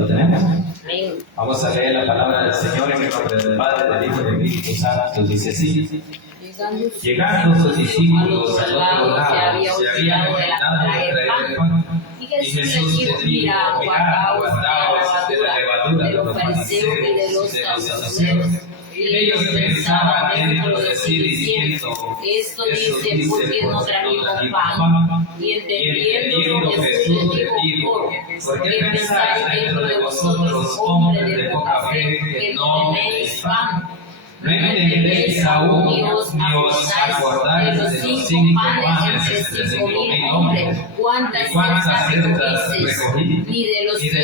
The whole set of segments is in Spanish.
¿Lo tenemos? Amén. Vamos a leer la palabra del Señor en el nombre del Padre, del Hijo y del Espíritu Santo. Dice así: llegando sus discípulos al otro lado, se habían olvidado de traer el pan. Y Jesús les dijo: guardaos de la levadura de los fariseos y de los saduceos. Ellos pensaban dentro de sí diciendo: esto dice porque no trajimos pan. Y entendiendo Jesús les dijo: ¿por qué pensáis dentro de vosotros, hombres de poca fe, que no tenéis pan? ¿No entendéis aún ni os acordáis de los 5 panes entre 5.000 hombres? ¿Cuántas cestas recogí? Ni de los 7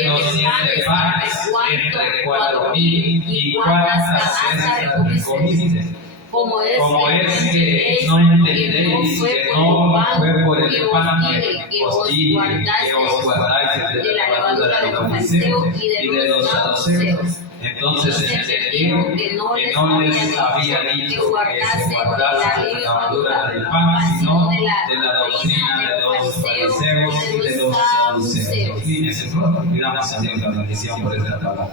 panes entre 4.000, y cuántas cestas recogiste? Como es que no entendéis que no fue por el pan que os di, que os guardáis de la levadura de los fariseos y de los saduceos. Entonces entendieron que no les había dicho que se guardase de la levadura del pan, sino de la doctrina de los fariseos y de los saduceos. Fíjense, pidamos a Dios la bendición por esta palabra.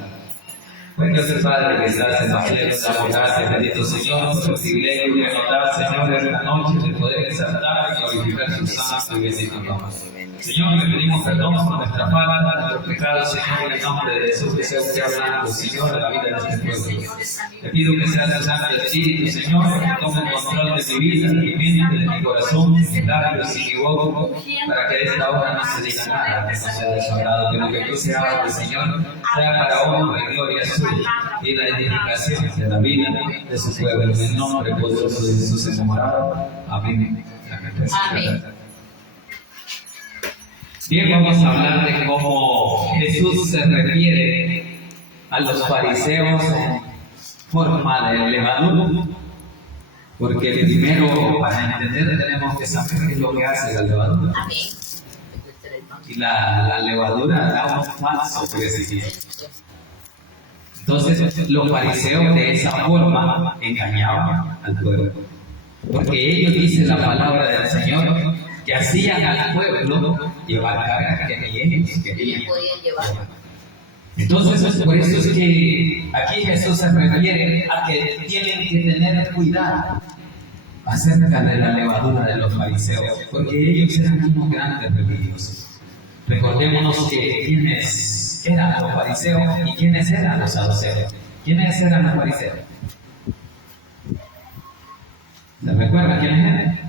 Bueno, Dios Padre que estás en los cielos, damos gracias, bendito Señor, por el privilegio que nos da, Señor, esta noche de poder exaltar y glorificar su santo y bendito nombre. Señor, le pedimos perdón por nuestra falta, nuestros pecados, Señor, en el nombre de Jesús, que sea usted hablando, Señor, de la vida de este pueblo. Le pido que sea tu Santo Espíritu, Señor, que tome control de mi vida, de mi mente, de mi corazón, de mis labios y mi boca, para que de esta hora no se diga nada que no sea de su agrado, que lo que tú se hable, Señor, sea para honra y gloria suya y la edificación de la vida de su pueblo. En el nombre poderoso de Jesús enamorado. Amén. Amén. Bien, vamos a hablar de cómo Jesús se refiere a los fariseos en forma de levadura. Porque primero, para entender, tenemos que saber qué es lo que hace la levadura. Y la levadura da un falso crecimiento. Entonces, los fariseos de esa forma engañaban al pueblo. Porque ellos, dice la palabra del Señor, que hacían al pueblo llevar cargas que ni ellos querían llevar. Entonces, por eso es que aquí Jesús se refiere a que tienen que tener cuidado acerca de la levadura de los fariseos, porque ellos eran unos grandes religiosos. Recordémonos que quiénes eran los fariseos y quiénes eran los saduceos. ¿Quiénes eran los fariseos? ¿Se recuerdan quiénes eran?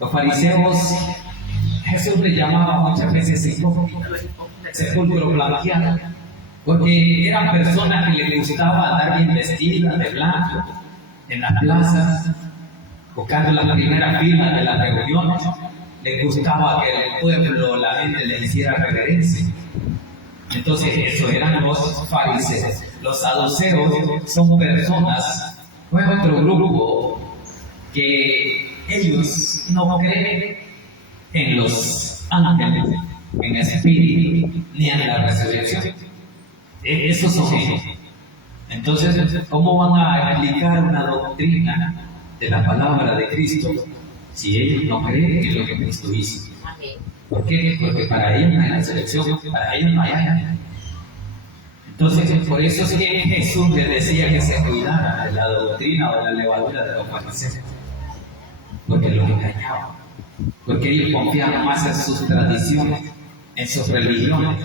Los fariseos, Jesús les llamaba muchas veces sepulcro blanqueado, porque eran personas que les gustaba andar bien vestidas de blanco en las plazas, buscando las primeras filas de las reuniones. Les gustaba que el pueblo, la gente les hiciera reverencia. Entonces, eso eran los fariseos. Los saduceos son personas, fue otro grupo que ellos no creen en los ángeles, en el espíritu, ni en la resurrección. Esos son ellos. Entonces, ¿cómo van a explicar una doctrina de la palabra de Cristo si ellos no creen en lo que Cristo hizo? ¿Por qué? Porque para ellos no hay resurrección, para ellos no hay ángel. Entonces, por eso es que Jesús les decía que se cuidara de la doctrina o de la levadura de los fariseos, porque los engañaban, porque ellos confiaban más en sus tradiciones, en sus religiones.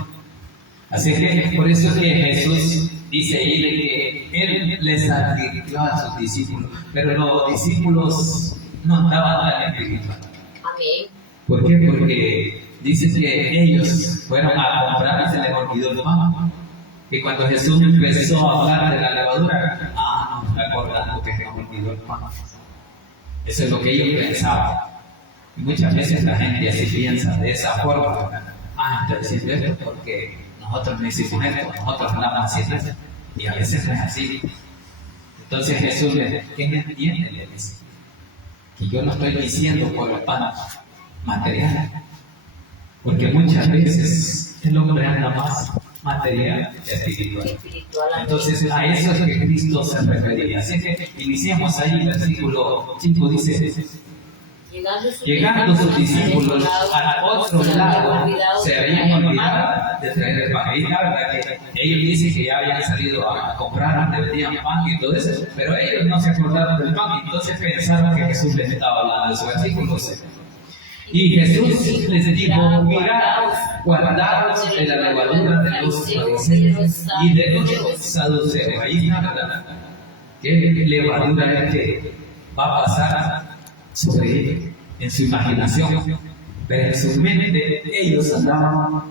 Así que por eso es que Jesús dice ahí que Él les advirtió a sus discípulos, pero los discípulos no andaban tan espirituales. Amén. ¿Por qué? Porque dice que ellos fueron a comprar y se les olvidó el pan. Y cuando Jesús empezó a hablar de la levadura, no me acordando que se olvidó el pan. Eso es lo que ellos pensaban. Y muchas veces la gente así piensa de esa forma. Estoy diciendo esto porque nosotros no hicimos esto, nosotros hablamos haciendo esto. Y a veces no es así. Entonces Jesús le dice: ¿quién entiende? Le dice que yo no estoy diciendo por el pan material, porque muchas veces el hombre anda más material que espiritual. Entonces a eso es que Cristo se refería. Así que iniciamos ahí el versículo 5, dice: llegando sus discípulos al otro lado, se habían olvidado de traer el pan. Y la verdad que ellos dicen que ya habían salido a comprar donde vendían pan y todo eso, pero ellos no se acordaron del pan, entonces pensaron que Jesús les estaba hablando de su versículo. Y Jesús les dijo, mirad, guardaos de la levadura de los fariseos y de los saduceos. Ahí está, ¿verdad? ¿Qué levadura es que va a pasar sobre ellos en su imaginación? Pero en su mente ellos andaban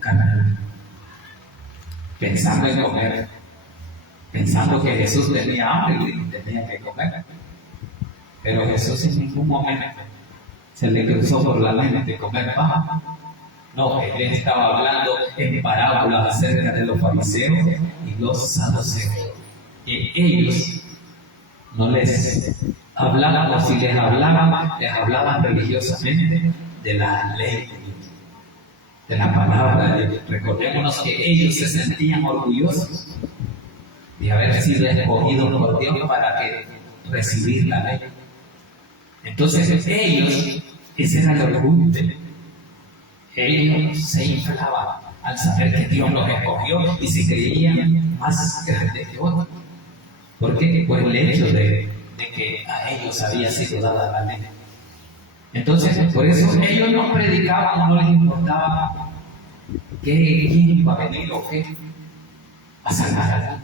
carnal, pensando en comer, pensando que Jesús tenía hambre y tenía que comer. Pero Jesús en ningún momento se le cruzó por la mente comer pan. No, él estaba hablando en parábolas acerca de los fariseos y los saduceos. Y ellos no les hablaban, o si les hablaban religiosamente de la ley de Dios, de la palabra de Dios. Recordémonos que ellos se sentían orgullosos de haber sido escogidos por Dios para que recibir la ley. Entonces ellos, ese era el orgullo de ellos, se inflaban al saber que Dios los escogió y se creían más grandes que otros. ¿Por qué? Por el hecho de que a ellos había sido dada la ley. Entonces, por eso ellos no predicaban, no les importaba quién iba a venir o qué a salvar a Dios.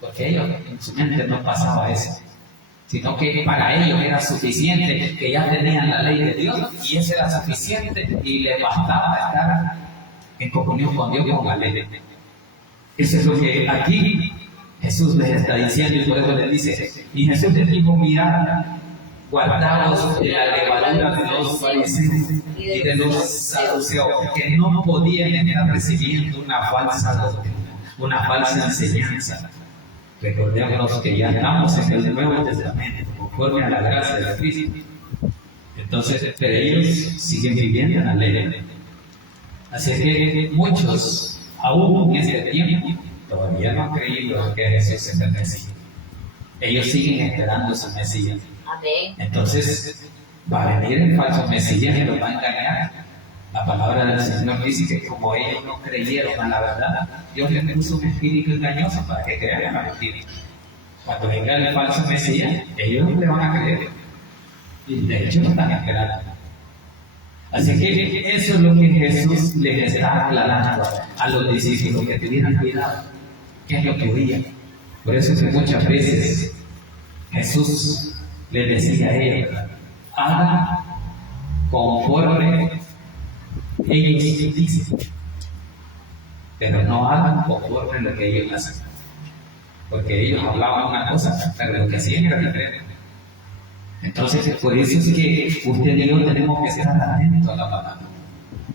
Porque ellos en su mente no pasaba eso, sino que para ellos era suficiente que ya tenían la ley de Dios y eso era suficiente y les bastaba estar en comunión con Dios con la ley. Eso es lo que aquí Jesús les está diciendo y por eso les dice, y Jesús les dijo, mirad, guardaos de la levadura de los fariseos y de los saduceos, que no podían estar recibiendo una falsa doctrina, una falsa enseñanza. Recordémonos que ya estamos en el Nuevo Testamento, conforme a la gracia de Cristo. Entonces, pero ellos siguen viviendo en la ley. Así que muchos, aún en este tiempo, todavía no han creído que Jesús es el Mesías. Ellos siguen esperando su Mesías. Entonces, va a venir el falso Mesías y los va a engañar. La palabra del Señor dice que como ellos no creyeron a la verdad, Dios les puso un espíritu engañoso para que crean la mentira. Cuando venga el falso Mesías, ellos le van a creer. Y de hecho lo están esperando. Así que eso es lo que Jesús les está aclarando a los discípulos, que tuvieran cuidado. ¿Qué es lo que oían? Por eso es que muchas veces Jesús les decía a ellos, hagan conforme ellos dicen, pero no hagan conforme lo que ellos hacen, porque ellos hablaban una cosa, pero lo que hacían era diferente. Entonces, por eso es que usted y yo tenemos que estar atentos a la palabra,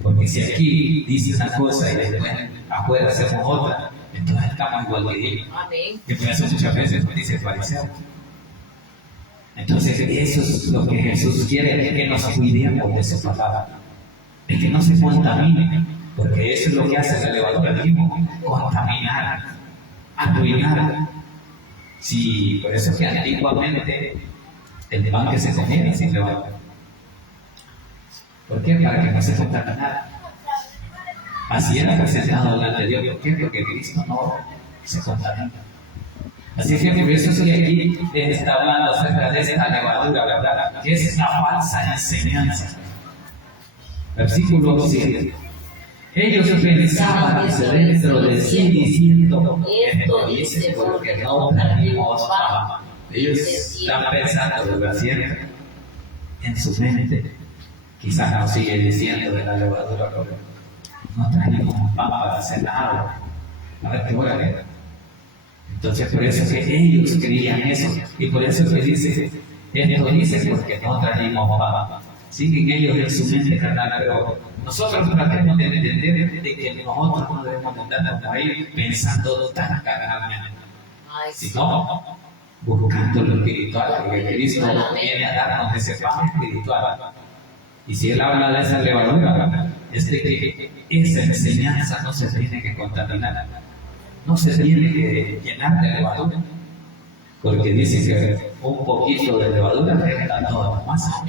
porque si aquí dice una cosa y después afuera hacemos otra, entonces estamos igual que ellos. Y por eso muchas veces nos dice el fariseo. Entonces, eso es lo que Jesús quiere, es que nos cuidemos de su palabra, de que no se contamine, porque eso es lo que hace la levadura, mismo, contaminar, arruinar. Sí, por eso es que antiguamente el pan que se comía era sin levadura. ¿Por qué? Para que no se contaminara. Así era presentado delante de Dios. ¿Por qué? Porque Cristo no se contamina. Así que por eso es que aquí está hablando acerca de esta levadura, ¿verdad? Que es la falsa enseñanza. Versículo 7. Ellos pensaban dentro de sí diciendo, esto dice porque no trajimos pan. Ellos están pensando, ¿verdad? Siempre en su mente. Quizás nos sigue diciendo de la levadura, pero no trajimos pan para hacer nada. A ver qué hora era. Entonces, por eso es que ellos creían eso. Y por eso es que dice, esto dice porque no trajimos pan. Siguen ellos en su mente carnal, pero nosotros tratemos de entender de que nosotros no debemos andar como ahí pensando tan carnalmente, sino buscando lo espiritual, porque Cristo viene a darnos ese pan espiritual. Y si Él habla de esa levadura, es de que esa enseñanza no se tiene que contaminar, no se tiene que llenar de levadura, porque dice que un poquito de levadura resta toda la masa.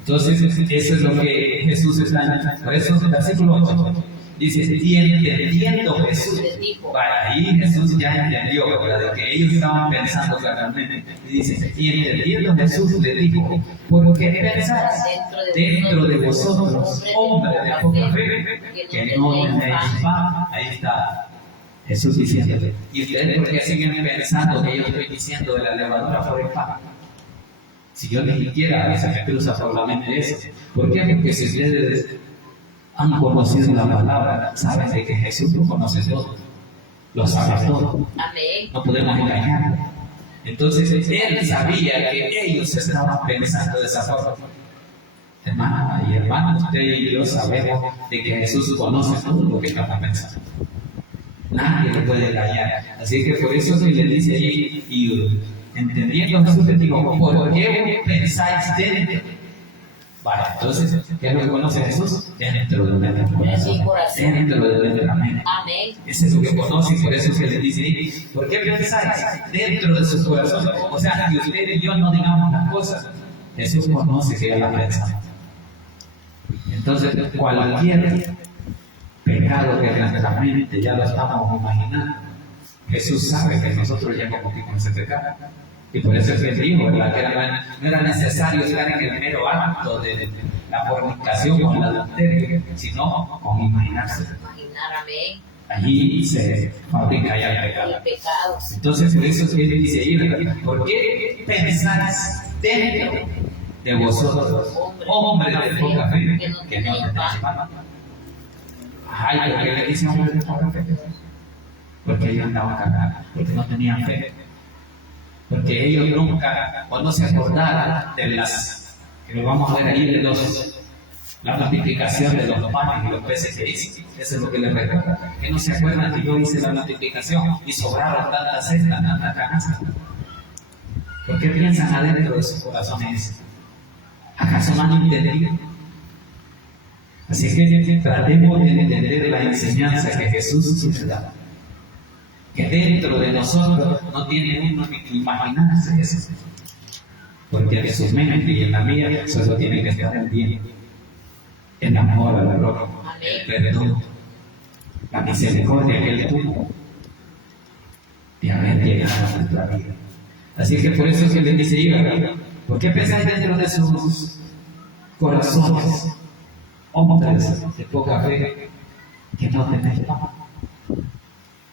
Entonces, eso es lo que Jesús está en. Por eso, versículo 8. Dice, y entendiendo Jesús. les dijo, Para ahí Jesús ya entendió, ¿verdad? De que ellos estaban pensando claramente. Y dice, y entendiendo Jesús le dijo, ¿por qué pensáis dentro de vosotros, hombres de poca fe, que no tenéis pan? Ahí está Jesús diciéndole. ¿Y ustedes por qué siguen pensando que yo estoy diciendo de la levadura por el pan? Si yo ni siquiera se me cruza por la mente eso. ¿Por qué? Porque si ustedes han conocido la palabra, saben de que Jesús lo conoce todo, lo sabe todo, amén, no podemos engañarlo. Entonces él sabía que ellos estaban pensando de esa forma. Hermana y hermano, usted y yo sabemos de que Jesús conoce todo lo que estamos pensando. Nadie lo puede engañar. Así que por eso se le dice allí, y entendiendo Jesús le digo, ¿por qué pensáis dentro? Vale, entonces, ¿qué es lo que conoce Jesús? Dentro de nuestro corazón, dentro de nuestra mente. amén. Ese es lo que conoce y por eso se le dice, ¿por qué pensáis dentro de su corazón? O sea, que usted y yo no digamos las cosas, Jesús conoce que ya las pensamos. Entonces, cualquier pecado que en nuestra mente ya lo estamos imaginando, Jesús sabe que nosotros ya cometimos ese pecado. Y por eso es que dijo, ¿verdad? Que no era necesario estar en el mero acto de la fornicación con el adulterio, sino con imaginarse. Imaginar, amén, Allí se fabrica ya el pecado. el pecado. Entonces, por eso es que él dice ahí, ¿verdad? ¿Por qué pensáis dentro de vosotros, hombres de poca fe, que no tenéis pan? Ay, ¿por qué le dice hombres de poca fe? Porque ellos andaban cagados, porque no tenían fe. Porque ellos nunca, cuando se acordaran de las, que lo vamos a ver ahí, de la multiplicación de los panes y los peces que hice, eso es lo que les recuerda, que no se acuerdan que yo hice la multiplicación y sobraron tantas cestas, tantas canastas. ¿Por qué piensan adentro de sus corazones? ¿Acaso no han entendido? Así que tratemos de entender la enseñanza que Jesús nos da. Que dentro de nosotros no tiene uno ni que imaginarse eso. Porque en su mente y en la mía solo tiene que estar el bien, el amor al prójimo, el perdón, la misericordia que Él tuvo de haber llegado a nuestra vida. Así que por eso es que le dice, Iba, ¿por qué pensáis dentro de sus corazones, hombres de poca fe, que no tenéis pan?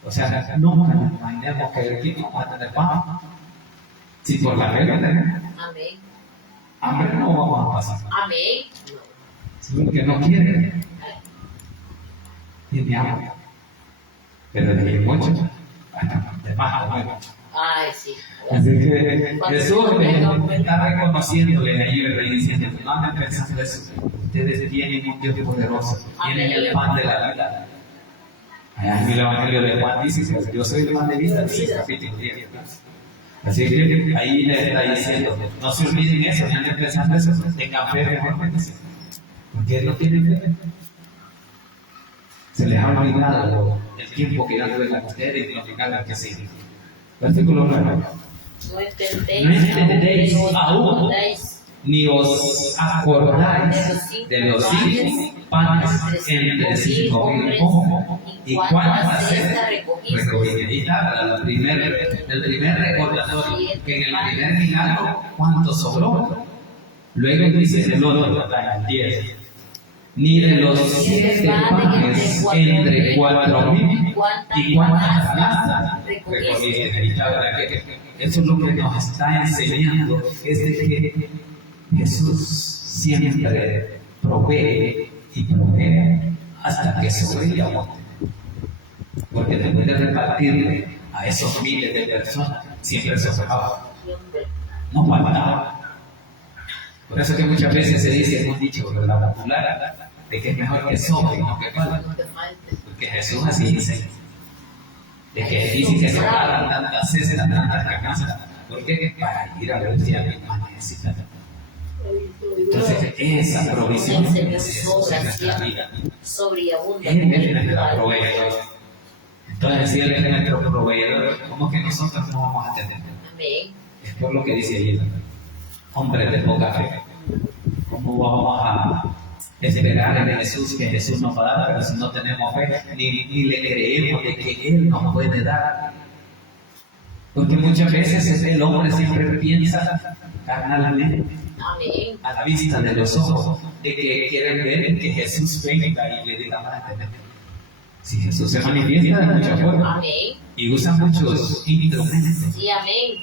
O sea, nunca nos imaginemos que aquí no vamos a tener pan. Si por la fe lo tenemos, Amén, hambre no vamos a pasar. amén. Si el que no quiere, tiene hambre. Pero de mucho, hasta de más comer. Ay, sí. Así que Jesús está reconociéndole ahí el rey diciendo, no anden pensando eso. Ustedes tienen un Dios poderoso, tienen el pan de la vida. En el Evangelio de Juan dice, yo soy el pan de vida, dice el capítulo 10. Así que ahí le está diciendo, no se olviden eso, no anden pensando eso, tengan fe mejormente. Porque no tienen fe. Se les ha olvidado el tiempo que ya tuve con ustedes y lo final que sigue. Versículo 9. No entendéis aún, ni os acordáis de los 5 panes entre 5,000 hombres y cuántas cestas recogían. Ahí está el primer recordatorio, que en el primer milagro cuánto sobró. Luego dice en el otro, en el 10, ni de los 7 panes entre 4,000 y cuántas canastas recogiste. Ahí está, ¿verdad? Eso es lo que nos está enseñando, es de que Jesús siempre provee y provee hasta que sobre y abunde. Porque después de repartirle a esos miles de personas, siempre se sobraba, no faltaba. Por eso que muchas veces se dice, hemos dicho, ¿verdad? Popular, de que es mejor que sobre y no que falte. Porque Jesús así dice. De que dice que sobraran tantas cestas, tantas canastas. Porque para ir a ver si alguien más necesita. Entonces, esa provisión es nuestra vida. Él es nuestro proveedor. Entonces, si Él es nuestro proveedor, ¿cómo que nosotros no vamos a tener? Es por lo que dice ahí, hombres de poca fe. ¿Cómo vamos esperar en Jesús, que Jesús nos va a dar, pero si no tenemos fe, ni le creemos de que Él nos puede dar. Porque muchas veces el hombre siempre piensa carnalmente, Amén. a la vista de los ojos, de que quieren ver que Jesús venga y le diga más. Si Jesús se manifiesta de muchas formas Amén. y usa muchos instrumentos, Sí, amén.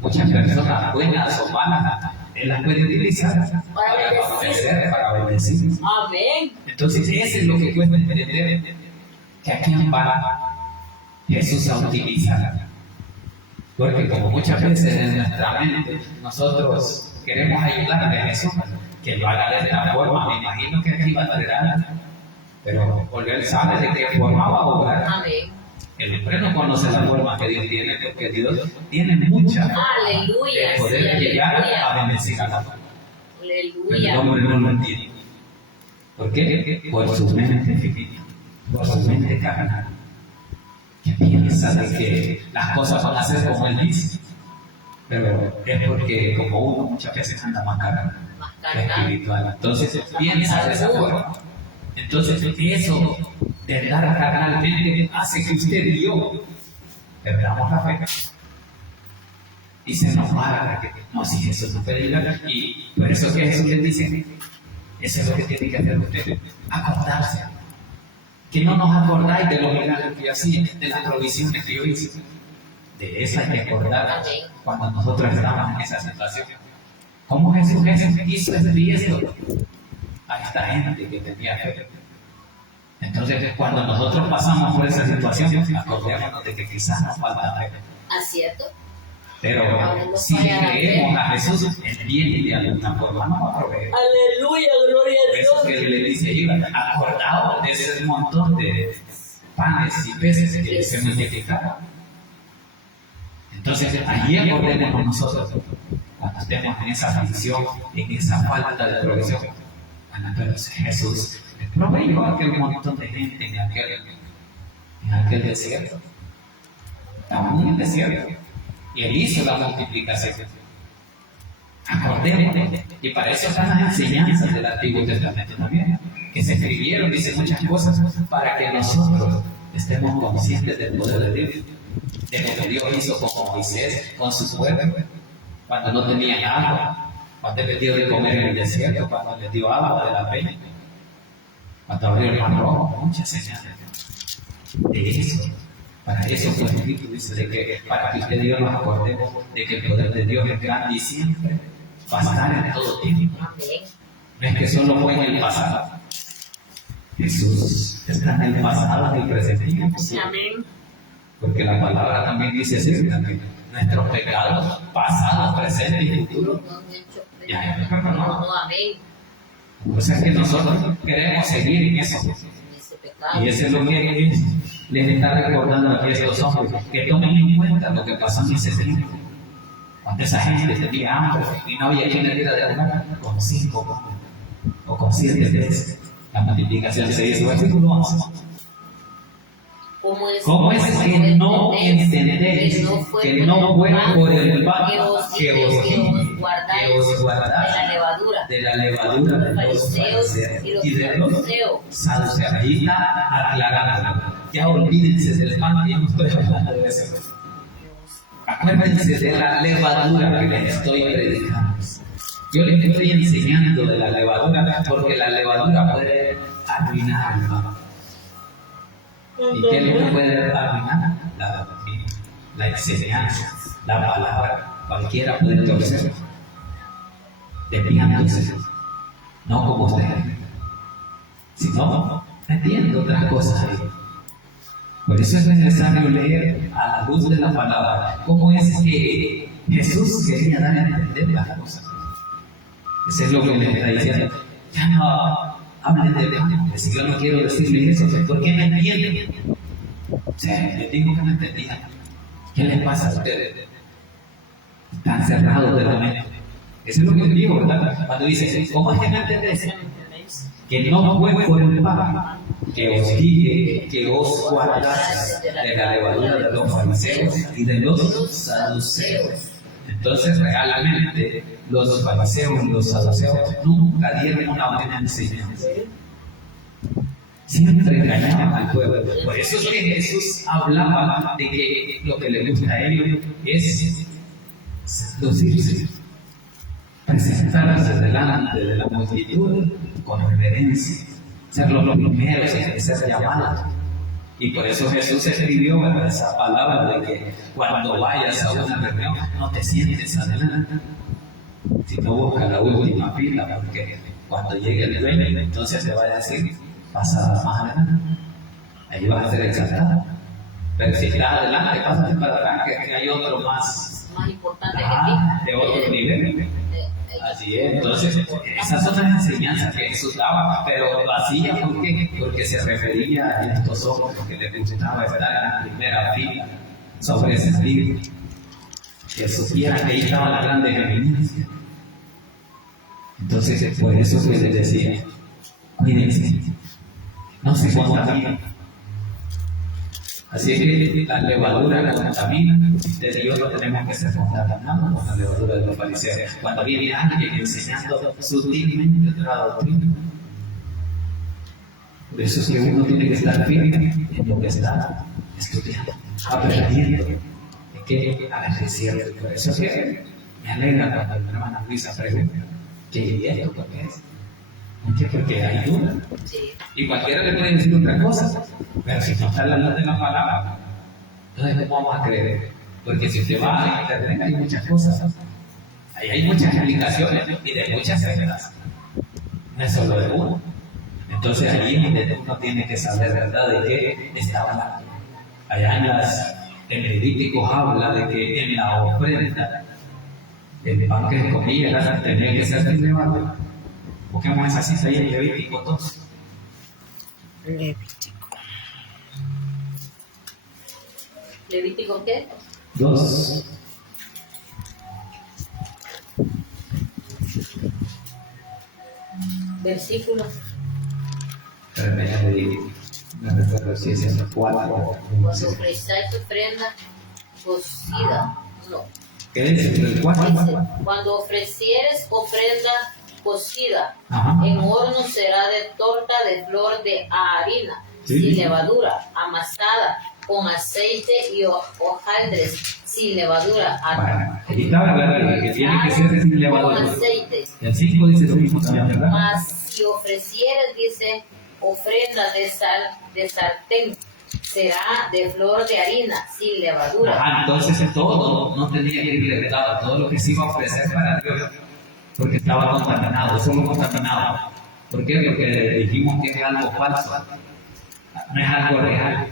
muchas personas buenas o malas, Él las puede utilizar para obedecer, para bendecir. Amén. Entonces, eso es lo que cuesta entender, que a quién va Jesús a utilizar. Porque como muchas veces en nuestra mente nosotros queremos ayudarle a Jesús, que lo haga de esta forma, me imagino que aquí va a traer, pero porque Él sabe de qué forma va a obrar. Amén. El hombre no conoce la forma que Dios tiene, porque Dios tiene mucha Aleluya. de poder Sí, llegar aleluya. a bendecir a la familia. Pero el Aleluya. hombre no lo entiende. ¿Por qué? Por su mente finita, por su mente carnal, que piensa de que las cosas van a ser como Él dice. Pero es porque como uno muchas veces anda más carnal Más que carnal. espiritual. Entonces piensa de esa forma. Entonces eso de andar carnalmente hace que usted y yo perdamos la fe. Y se nos va que no, si Jesús no puede llegar. Y por eso que Jesús le dice, eso es lo que tiene que hacer usted, acordarse. Que no nos acordáis de los milagros que yo hacía, de las provisiones que yo hice. De eso hay que acordarnos cuando nosotros estamos en esa situación. ¿Cómo Jesús hizo esto y esto a esta gente que tenía fe? Entonces, cuando nosotros pasamos por esa situación, acordémonos de que quizás nos falta fe. ¿Es cierto? Pero si le creemos a Jesús, Él viene de alguna forma, no va a proveer. Aleluya, gloria Por eso que Él le dice, acordaos de ese montón de panes y peces que se multiplicaron. Entonces, allí acordémonos nosotros, cuando estemos en esa aflicción, en esa falta de provisión. Bueno, entonces Jesús le proveyó a aquel montón de gente en aquel desierto. Estaban en el desierto. Y Él hizo la multiplicación. Acordémonos. Y para eso están las enseñanzas del Antiguo Testamento también, que se escribieron, dice muchas cosas, para que nosotros estemos conscientes del poder de Dios, de lo que Dios hizo con Moisés, con su pueblo, cuando no tenían agua, cuando les dio de comer en el desierto, cuando les dio agua de la peña, cuando abrió el mar rojo, muchas señales de eso. Para eso fue escrito, dice, de que para que usted y yo nos acordemos de que el poder de Dios es grande y siempre va a estar en todo tiempo. Amén. No es que solo fue en el pasado. Jesús está en el pasado, en el presente y en el futuro. Amén. Porque la palabra también dice así, también, nuestros pecados pasados, presentes y futuros. Ya, No, amén. O sea que nosotros queremos seguir en eso. Ese pecado. Y eso es lo que les está recordando aquí a estos hombres, que tomen en cuenta lo que pasó en ese tiempo. Cuando esa gente tenía hambre y no había quien le diera de comer, con 5 o con 7 veces la multiplicación se hizo. Versículo 11. ¿Cómo es que no entendéis que no fue por el pan que os guardáis de la levadura de los fariseos y de los saduceos? Ahí está aclarando. Ya olvídense del pan, que yo no estoy hablando de eso. Acuérdense de la levadura que les estoy predicando. Yo les estoy enseñando de la levadura porque la levadura puede arruinar el pan. ¿Y qué es lo que puede arruinar? La enseñanza, la palabra. Cualquiera puede torcer. Desviándose. No como ustedes, sino metiendo otras cosas ahí. Por eso es necesario leer a la luz de la palabra cómo es que Jesús quería dar a entender las cosas. Eso es lo que le está diciendo. Ya no hablen de pan, si yo no quiero decirles eso, ¿por qué no entienden? O sea, les digo que no entendían. ¿Qué les pasa a ustedes? Están cerrados de la mente. Eso es lo que les digo, ¿verdad? Cuando dice, ¿cómo es que no entendéis? Que no fue por el pan que os dije que os guardaste de la levadura de los fariseos y de los saduceos. Entonces, realmente, los fariseos y los saduceos nunca dieron una buena enseñanza. Siempre engañaban al pueblo. Por eso es que Jesús hablaba de que lo que le gusta a ellos es seducirse, presentarse delante de la multitud con reverencia, ser los primeros en ser llamados. Y por eso Jesús escribió esa palabra de que cuando vayas a una reunión no te sientes adelante, sino busca la última fila, porque cuando llegue el dueño entonces te va a decir pasa más adelante, ahí vas a ser exaltado. Pero si estás adelante, pásate para adelante, que hay otro más importante que ti, de otro nivel. Así es. Entonces, esas son las enseñanzas que Jesús daba, pero lo hacía porque se refería a estos hombres que les gustaba estar en la primera fila, sobresalir, que supieran que ahí estaba la grande eminencia. Entonces, por eso se les decía, cuídense, no se contaminen. Así es que la levadura contamina. De Dios no tenemos que ser contaminados con la levadura de los fariseos. Cuando viene alguien enseñando sutilmente otra doctrina. Por eso es que uno tiene que estar firme en lo que está estudiando, aprendiendo de qué es cierto. Por eso es que me alegra cuando mi hermana Luisa pregunta, ¿qué es esto? ¿Por qué es? Porque hay duda. Sí. Y cualquiera le puede decir otra cosa, pero si no está hablando de la palabra, entonces ¿cómo vamos a creer? Porque si usted va a internet hay muchas cosas, ahí hay muchas explicaciones y de muchas sectas, no es solo de uno. Entonces ahí es donde uno tiene que saber, ¿verdad?, de qué está hablando. Allá en Levíticos habla de que en la ofrenda el pan que escogía tenía que ser sin levadura. Busquemos esa cita ahí en Levítico 2. ¿Levítico qué? 2. Versículo. Me recuerdo si es el 4. Cuando ofrezcáis ofrenda cocida, no. ¿Qué dice? ¿El 4? Dice, cuando ofrecieres ofrenda cocida, Ajá. en horno será de torta de flor de harina, Sí. sin levadura, amasada, con aceite y hojaldres, sin levadura. Bueno, aquí está, ¿verdad? Que tiene que ser sin Con levadura. aceite. El 5 dice lo mismo también, ¿verdad? Mas si ofrecieres, dice, ofrenda de sartén, será de flor de harina, sin levadura. Ajá, entonces todo no tenía que ir levitado, todo lo que se iba a ofrecer para Dios, porque estaba contaminado, solo contaminado. ¿Por qué? Porque dijimos que es algo falso, no es algo real.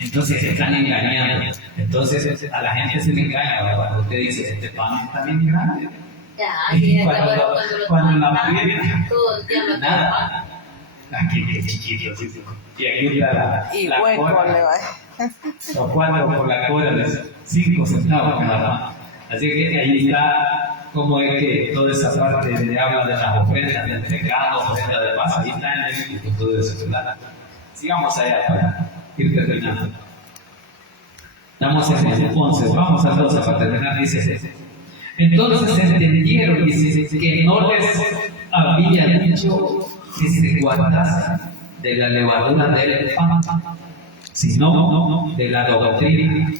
Entonces se están engañando. Entonces a la gente se le engaña, ¿verdad? Cuando usted dice, este pan está bien grande. Y Cuando la aprieta, todo el tiempo nada. Aquí qué chiquito, sí. Y aquí está Y la hueco cora. le va. O 4 por la cora de 5 centavos nada más. Así que ahí está como es que toda esa parte de habla de las ofrendas, del pecado, ofrenda de paz, ahí está en el Instituto de Seguridad. Sigamos allá para ir terminando. Estamos en el 11, vamos al 12 para terminar, dice. Entonces entendieron, dice, que no les había dicho que se guardasen de la levadura del pan, sino de la doctrina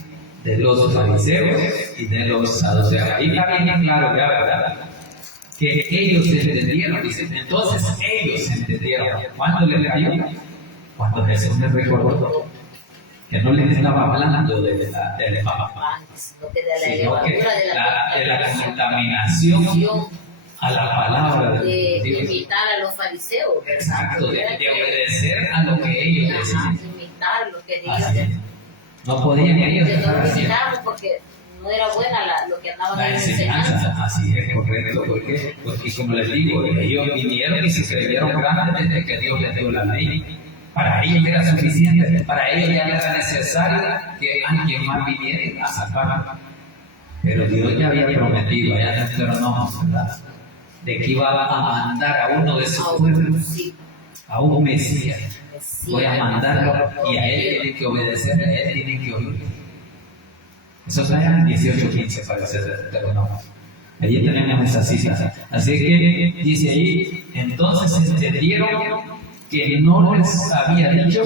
de los fariseos y de los saduceos. Ahí está bien claro, ya, ¿verdad? Que ellos entendieron, dice. Entonces ellos entendieron. ¿Cuándo les cayó? Cuando Jesús les recordó que no les estaba hablando del pan, sino que de la sino que levadura de la contaminación a la palabra de Dios. imitar a los fariseos, ¿verdad? Exacto, de obedecer a lo que ellos Ajá, decían. imitar lo que Así ellos es. No podían ellos que no estar lo haciendo imitaron porque no era buena lo que andaban la ahí enseñanza. enseñando. Así es, correcto. ¿Por qué? Porque como les digo, ellos vinieron y se creyeron grandemente que Dios les dio la ley. Para ellos era suficiente, para ellos ya era necesario que alguien más viniera a salvarlos. Pero Dios ya había prometido allá en Deuteronomio, ¿verdad?, de que iba a mandar a uno de su pueblo, Sí, a un Mesías. sí. Voy a mandarlo y a él tienen que obedecer, a él tienen que oír. Eso está en 18:15, parece, pero no. Allí tenemos esa cita. Así que dice ahí, entonces entendieron que no les había dicho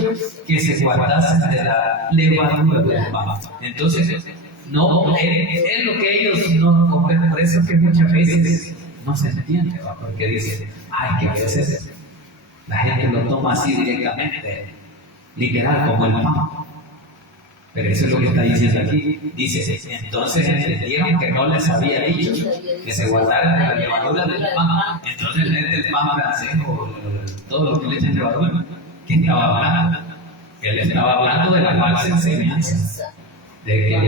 que se guardasen de la levadura del pan. Entonces, no, es lo que ellos no comprenden. Por eso es que muchas veces no se entiende, ¿va? Porque dicen, ay, que a veces la gente lo toma así directamente, literal, como el pan. Pero eso es lo que está diciendo aquí. Dice, entonces entendieron que no les había dicho que se guardaran de la levadura del pan. Entonces el pan francés o todo lo que le echan levadura, ¿qué estaba hablando? Él estaba hablando de la falsa enseñanza, de que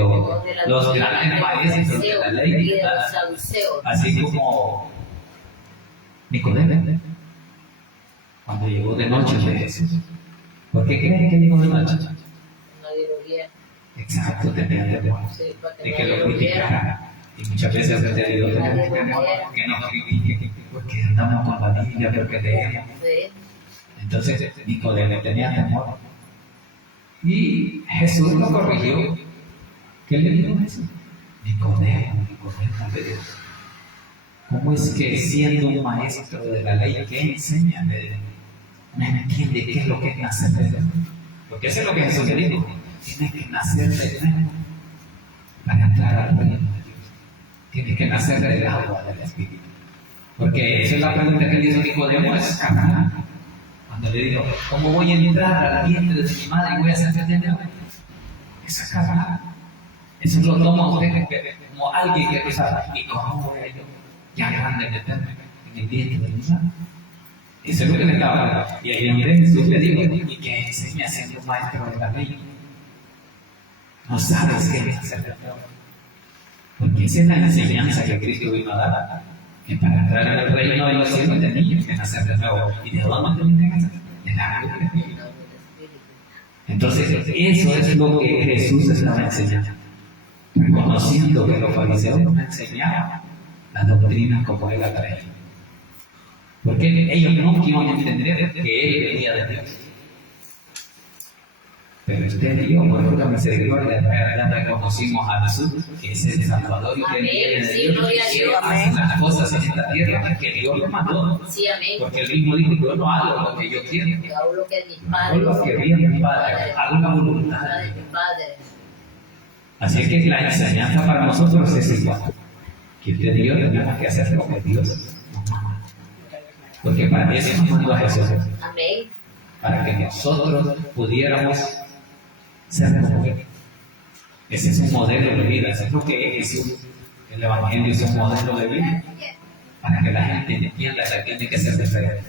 los grandes maestros de la ley, así como Nicodemo, cuando llegó de noche de Jesús. ¿Por qué creen que llegó de noche? Exacto, tenía temor de que lo criticaran. Y muchas veces te digo, tenemos temor que nos critiquen, porque andamos con la Biblia, porque leemos. Entonces, Nicodemo tenía temor. Y Jesús lo corrigió. ¿Qué le dijo Jesús? Nicodemo, le dijo, ¿cómo es que siendo un maestro de la ley, qué enseña? No entiende qué es lo que es nacer de nuevo. Porque eso es lo que Jesús le dijo. Tienes que nacer de nuevo para entrar al reino de Dios. Tienes que nacer del agua del Espíritu. Porque esa es la pregunta que le hizo Nicodemo, es carnal. Cuando le dijo, ¿cómo voy a entrar al vientre de mi madre y voy a ser de nuevo? Esa es carnal. Eso lo toma usted como alguien que piensa, ¿y cómo voy a yo ya grande meterme en el vientre de mi madre? Eso es lo que le estaba hablando. Y ahí en Jesús le digo, ¿y qué enseña siendo maestro de la ley? No sabes qué es hacer de nuevo. Porque esa es la enseñanza que Cristo vino a dar. Que para entrar en el reino de los cielos tenías que nacer de nuevo. ¿Y de dónde tenías que nacer? Del agua del Espíritu. Entonces, eso es lo que Jesús estaba enseñando. Reconociendo que los fariseos no enseñaban la doctrina como él la traía. Porque ellos no iban a entender que él venía de Dios. Pero usted y yo, por pura misericordia, ya reconocimos a Jesús, que es el Salvador y que viene de Dios, hace las cosas en esta tierra que Dios lo mandó. Porque él mismo dijo, yo no hago lo que yo quiero, hago lo que viene mi Padre, hago la voluntad de mi Padre. Así que la enseñanza para nosotros es igual. Que usted y yo tenemos que hacer lo que Dios nos manda. Porque para eso nos mandó a Jesús. Amén. Para que nosotros pudiéramos ser como Él. Ese es un modelo de vida, ese es lo que es Jesús. El Evangelio es un modelo de vida para que la gente entienda que tiene que ser diferente.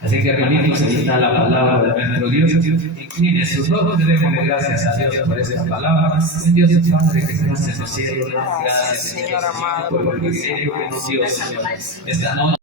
Así que, hermanitos, ahí está la palabra de nuestro Dios. Incline sus ojos, démosle gracias a Dios por esa palabra. Dios Padre que estás en los cielos, gracias Señor por el privilegio que nos dio, Señor. Esta noche